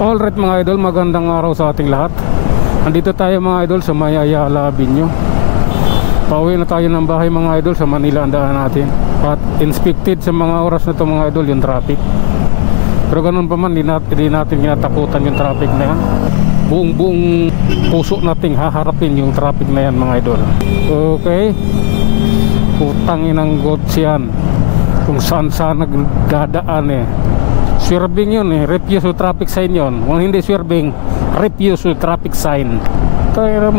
Alright mga idol, magandang araw sa ating lahat. Andito tayo mga idol sa may Ayala Avenue. Pauwi na tayo ng bahay mga idol, sa Manila ang daan natin. At inspected sa mga oras na ito mga idol yung traffic. Pero ganun pa man, di natin kinatakutan yung traffic na yan. Buong puso nating haharapin yung traffic na yan mga idol. Okay, putang inang gods yan. Kung saan nagdadaan eh. Swerving yun eh, refuse to traffic sign yun. Kung hindi swerving, refuse to traffic sign. Kaya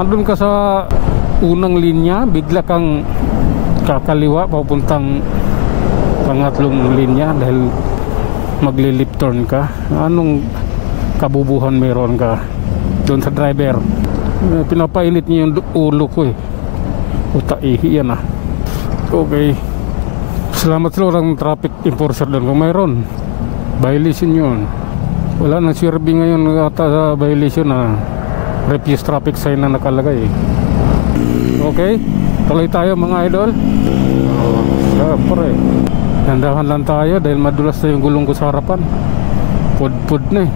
andun ka sa unang linya, bigla kang kakaliwa papuntang pangatlong linya dahil magli-left turn ka. Anong kabubuhan meron ka doon sa driver? Pinapainit niya yung ulo ko eh. Utaihi yan ah. Okay, salamat sa orang traffic enforcer doon kung mayroon. Violation yun. Wala nang swerving ngayon ata sa violation na refuse traffic sign na nakalagay. Okay, tuloy tayo mga idol. Siyempre, nandahan lang tayo dahil madulas na yung gulong ko sa harapan. Pud na eh.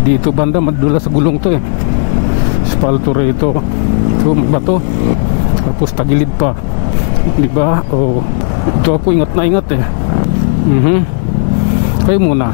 Dito banda madulas sa gulong to eh. Spalto rito. Ito bato. Tapos tagilid pa. Diba? Oh, ito ako ingat na ingat eh. Kayo muna.